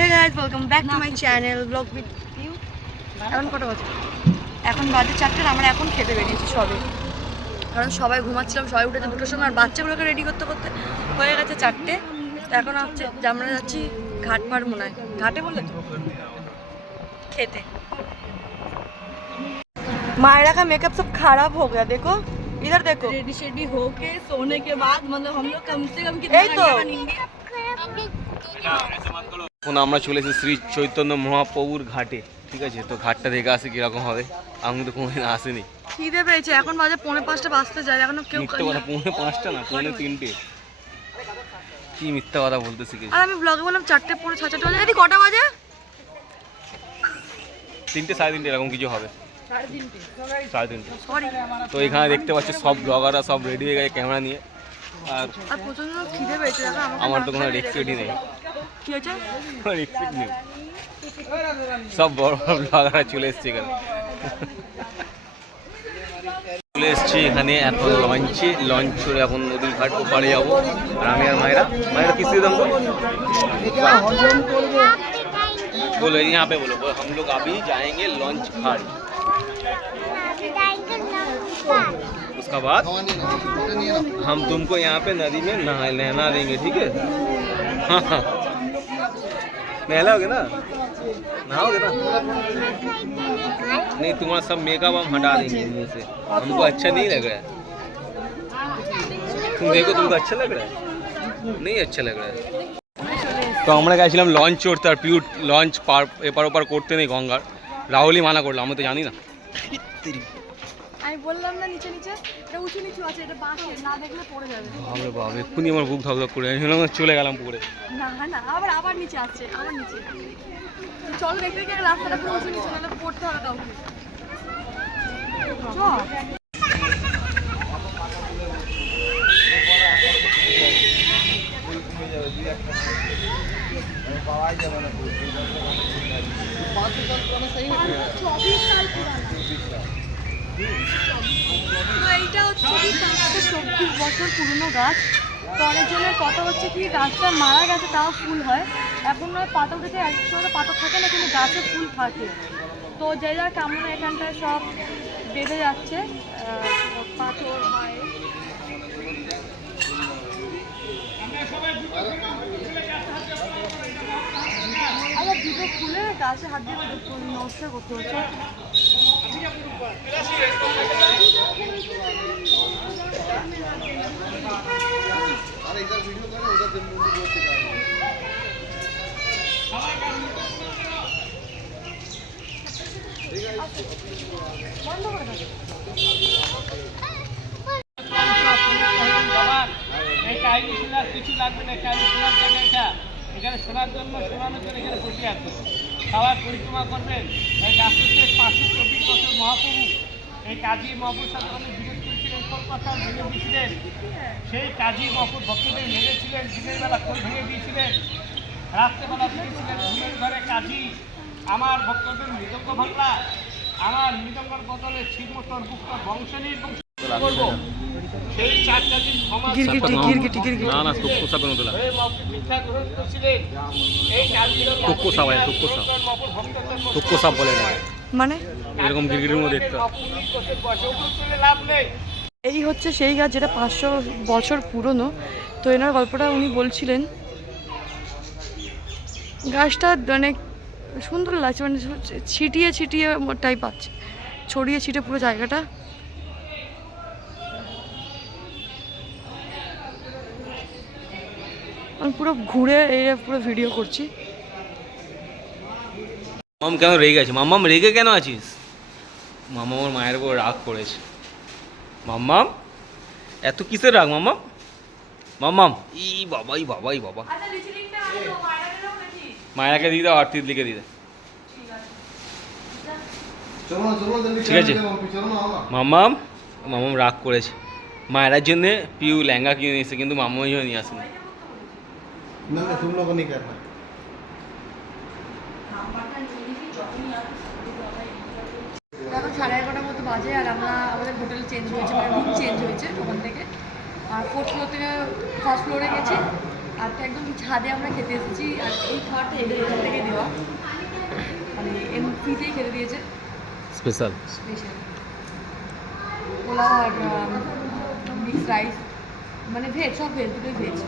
Hey guys, welcome back to my channel vlog with you. এখন কটা বাজে? এখন বাজে 4টা। আমরা এখন খেতে বেরিয়েছি সবে, কারণ সবাই ঘুমাচ্ছিলাম, সবাই উঠেছে 2টার সময়, আর বাচ্চাগুলোকে রেডি করতে করতে হয়ে গেছে 4টে। তো এখন হচ্ছে আমরা যাচ্ছি ঘাটপাড়, মনে হয় ঘাটে বললে তো, खेते। मायरा का मेकअप सब खराब हो गया, देखो इधर देखो। रेडी शेडी होके सोने के बाद मतलब हम लोग कम से कम कितना घंटा नींद। এখন আমরা চলে এসেছি শ্রী চৈতন্য মহাপ্রভুর ঘাটে, ঠিক আছে? তো ঘাটটা দেখে আসি কিরকম হবে, আমি তো কোনোদিন আসিনি। খিদে পেয়েছে, এখন বাজে 4:45 বাজতে যায়, এখনো কেউ মিথ্যা কথা, 4:45 না 3:45, কি মিথ্যা কথা বলতে শিখেছি। আর আমি ব্লগে বললাম 4টে 4:45 বাজে, এদিকে কটা বাজে? 3টে 3:30 এরকম কিছু হবে, 3:30। সরি। তো এখানে দেখতে পাচ্ছি সব ব্লগাররা সব রেডি হয়ে গেছে ক্যামেরা নিয়ে, আর প্রচন্ড খিদে পেয়েছে, দেখো আমার তো কোনো রেসপেক্টই নেই। কি হয়েছে? কোনো রেসপেক্ট নেই, সব বড় বড় ব্লগাররা চলে এসছে এখানে। চলে এসছি এখানে এখন লঞ্চ করে এখন নদীর ঘাট ওপারে যাবো। আর আমি আর মায়েরা কিসে দাম बोलो, यहाँ पे बोलो हम लोग अभी जाएंगे लॉन्च घाट, उसका बाद हम तुमको यहाँ पे नदी में नहला देंगे, ठीक है? हाँ हाँ, नहलाओगे ना, नहाओगे ना? नहीं, तुम्हारा सब मेकअप हम हटा देंगे मुंह से, हमको अच्छा नहीं लग रहा है। तुम देखो, तुमको अच्छा लग रहा है? नहीं अच्छा लग रहा है। তো আমরা গেছিলাম লঞ্চ চড়তে, আর পিউ লঞ্চ এপার ওপার করতে নেই গঙ্গার, রাহুলই মানা করলো, আমি তো জানি না। আমি বললাম না নিচে নিচে, এটা উঁচু নিচু আছে, এটা বাঁশে, না দেখলে পড়ে যাবে। বাবরে বাপ, এক্ষুনি আমার বুক ধকধক করে, আমি ভাবলাম চলে গেলাম পুকুরে। না না, আবার নিচে আসছে, আবার নিচে। চল দেখতে গিয়ে রাস্তাটা পুরো উঁচু নিচু, নাহলে পড়তে হবে কাউকে। চল। এইটা হচ্ছে 24 বছর পুরনো গাছ। তো অনেকজনের কথা হচ্ছে কি গাছটা মারা গেছে, তাও ফুল হয়। এখন নয় পাতা থেকে 100 পাতা থাকে না, কিন্তু গাছে ফুল থাকে। তো যে যার কামনা এখানটায় সব বেঁধে যাচ্ছে, পাথর হয়। আবার জুতো খুলে গাছে হাত দিয়ে নষ্ট করতে হচ্ছে। বন্ধ করে দাও। কিছু লাগবে না, শোনার জায়গা এটা, এখানে শোনার জন্য শোনানোর জন্য এখানে বসে আছে। সবাই পরিক্রমা করবেন। এই গাছ হচ্ছে 524 বছর মহাপ্রভু, এই কাজী মহাপুর সাথে অনেক বিরোধ করেছিলেন, কলকাতা ভেঙে দিয়েছিলেন। সেই কাজী মহাপুর ভক্তদের মেরেছিলেন, দিনের বেলা খোল ভেঙে দিয়েছিলেন, রাত্রেবেলা দিয়েছিলেন ঘুমের ঘরে কাজী আমার ভক্তদের মৃদঙ্গ ভাঙলা, আমার মৃদঙ্গর বদলে ছিন্নতর বুক বংশ নির্বংশ করবো। সেই 4টা দিন মানে এরকম গিরগিটির মধ্যে দেখতে। এই হচ্ছে সেই গাছ যেটা 500 বছর পুরনো। তো এনার গল্পটা উনি বলছিলেন। গাছটা অনেক সুন্দর লাগছে, মানে ছিটিয়ে ছিটিয়ে টাইপ আছে, ছড়িয়ে ছিটিয়ে পুরো জায়গাটা। আমি পুরো ঘুরে পুরো ভিডিও করছি। মাম কেন রেগে গেছে? মাম্মাম রেগে কেন আছিস? মাম্মা আমার মায়ের উপর রাগ করেছে। মাম্মাম এত কিসের রাগ? মাম্মাম মাম্মাম ই বাবা, ই বাবা, ই বাবা। মায়েরাকে দিয়ে দাও, আরতির লিখে দিয়ে দাও, ঠিক আছে? মাম্মাম রাগ করেছে। মায়েরার জন্য পিউ লেহেঙ্গা কিনে নিয়েছে, কিন্তু মাম্মার জন্য নিয়ে আসেনি। तुम लोगों को नहीं करना। এখন 11:30 মতো বাজে, আর আমাদের হোটেল চেঞ্জ হয়েছে, মানে রুম চেঞ্জ হয়েছে ওখান থেকে। আর 4th ফ্লোর থেকে 1st ফ্লোরে গেছি, আর একদম ছাদে আমরা খেতে এসেছি। আর এই খাবারটা এখান থেকে ফ্রিতেই খেতে দিয়েছে স্পেশাল। স্পেশাল পোলাও আর মিক্স রাইস, মানে ভেজ, সব ভেজ, দুটোই ভেজ।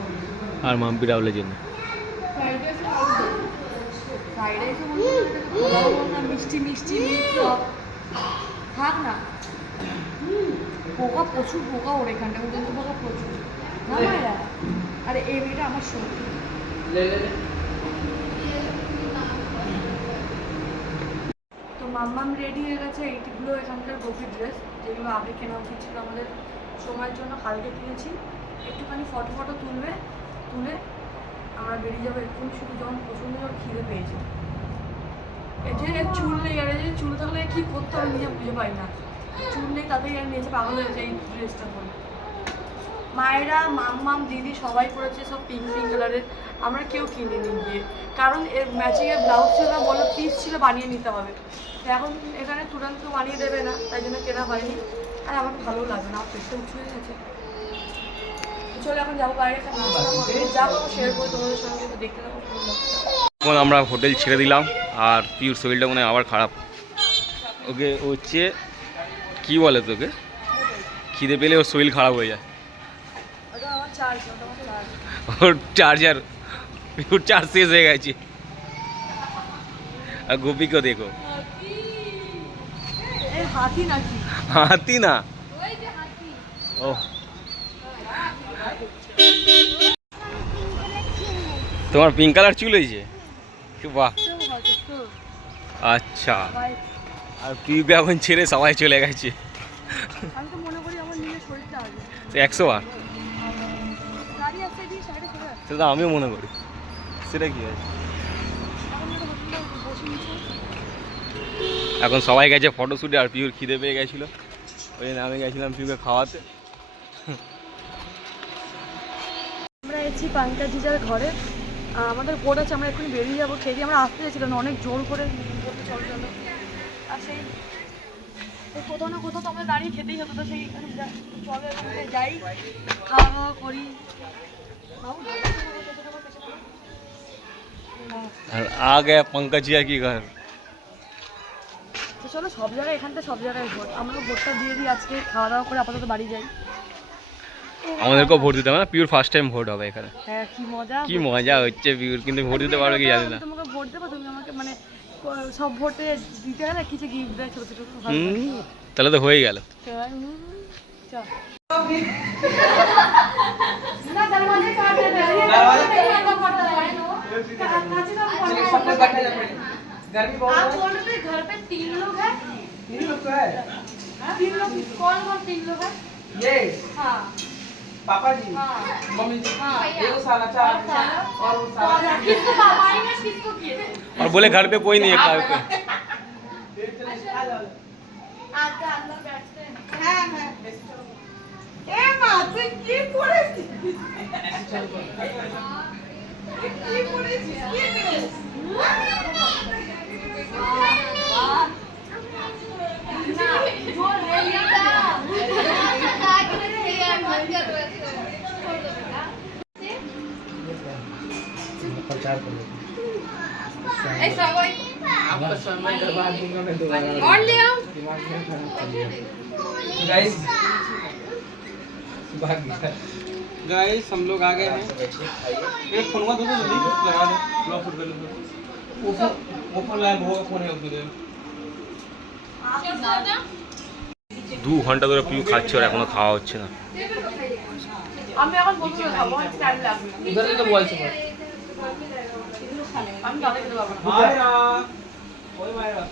আর মাম্পি রাহুলের জন্য ফ্রাইড রাইসও পোলাও না, মিষ্টি মিষ্টি মিক্স সব থাক না। পোকা প্রচুর, পোকা ওর এখানটা উড়ন্ত পোকা প্রচুর না ভাইয়া। আরে এই মেয়েটা আমার সত্যি তো মাম্মাম রেডি হয়ে গেছে। এইগুলো এখানকার গোপি ড্রেস, যেগুলো আগে কেনা উচিত ছিল আমাদের, সময়ের জন্য কালকে কিনেছি। একটুখানি ফটো ফটো তুলে আমরা বেরিয়ে যাবো এক্ষুনি। শুধু যখন প্রচণ্ড যখন খিদে পেয়েছে, এই যে চুল নেই, আর এই যে চুল থাকলে কী করতে হবে নিজে বুঝে পাই না। চুল নেই তাতেই আর নিয়েছে, পাগল হয়েছে এই ড্রেসটা পরে। মায়েরা, মাম্মাম, দিদি সবাই পরেছে সব পিঙ্ক পিঙ্ক কালারের। আমরা কেউ কিনিনি গিয়ে, কারণ এর ম্যাচিংয়ের ব্লাউজ ছিল না, বলো পিস ছিল, বানিয়ে নিতে হবে। এখন এখানে তুরন্ত বানিয়ে দেবে না, তাই জন্য কেনা হয়নি। আর আমার ভালো লাগবে না, আমার পেটটা উঁচু হয়ে গেছে। চলো এখন যাবো বাইরে, যাবো শেয়ার করে তোমাদের সঙ্গে, তো দেখতে থাকো। এখন আমরা হোটেল ছেড়ে দিলাম, আর পিওর শরীরটা মনে হয় আবার খারাপ। ওকে হচ্ছে কী বলে তোকে, খিদে পেলে ওর শরীর খারাপ হয়ে যায়। ওটা আমার চার্জ, ওর চার্জার, পিওর চার্জ শেষ হয়ে গেছে। আর গোপীকেও দেখো, এই হাতি নাকি? হাতি না, ও তোমার পিঙ্ক কালার চুল হয়েছে, বাহ। আচ্ছা, আর পিউকে এখন ছেড়ে সবাই চলে গেছে। আমি তো মনে করি আমার নিজের শরীরটা আগে 100 বার, গাড়ি আসতে দিয়ে সাইডে চলে যাচ্ছে। সেটা আমিও মনে করি। সেটা কি আছে, এখন সবাই গেছে ফটোশ্যুটে, আর পিউর খিদে পেয়ে গেছিলো, ওই জন্য আমি গেছিলাম পিউকে খাওয়াতে। আমরা এসেছি পাঙ্কাজিজার ঘরে, আমাদের বোর্ড আছে, আমরা এক্ষুনি বেরিয়ে যাবো। খেয়ে দিয়ে আমরা আসতে চাইছিলাম না, অনেক জোর করে বলতে চল চলো। আর সেই কোথাও না কোথাও তো আমরা দাঁড়িয়ে খেতেই হতো, তো সেই চলে যাই, খাওয়া দাওয়া করি। আর आ गया पंकजिया की घर। তো চলো, সব জায়গায় এখানটা সব জায়গায় ভোট, আমরা ভোটটা দিয়ে দিই আজকে, খাওয়া দাওয়া করে আপাতত বাড়ি যাই। আমাদেরকেও ভোট দিতে হবে না, পিওর ফার্স্ট টাইম ভোট হবে এখানে। হ্যাঁ, কি মজা, কি মজা হচ্ছে পিওর, কিন্তু ভোট দিতে পারবে কি জানি না। তোমাকে ভোট দেবো, তুমি আমাকে মানে সব ভোটে দিতে গেলে কিছু গিফট দেয়, ছোটো ছোটো, ভালো লাগে। তাহলে তো হয়ে গেল। চল। आप बोल रहे थे घर पे 3 लोग हैं। 3 लोग तो है। 3 लोग कौन कौन 3 लोग हैं? ये हाँ पापा जी, हाँ मम्मी जी, हाँ। एक साला चार और वो साला। किसको माइनस किसको किए थे? और बोले घर पे कोई नहीं है कार पे। आगे अंदर बैठते हैं। হ্যাঁ হ্যাঁ এ মা তুই কি পড়েছিস কি পড়েছিস কি ড্রেস जो रहेगा प्रचार करो। ऐसा कोई आपका समय बर्बाद दूंगा मैं दोबारा। और ले आओ। दिमाग में खराब कर दिया। गाइस भाग गया। गाइस हम लोग आ गए हैं। एक फोन दो तो जल्दी लगा दो। लो फुट कर लो। ऊपर लाइन होगा फोन है उधर। 2 ঘন্টা ধরে পিউ খাচ্ছে, আর এখনো খাওয়া হচ্ছে না। আমি এখন বলতে খাবো, টাইম লাগবে। उधर से तो बॉल से আমি দাদা খেতে পারবো না। मायरा ओए मायरा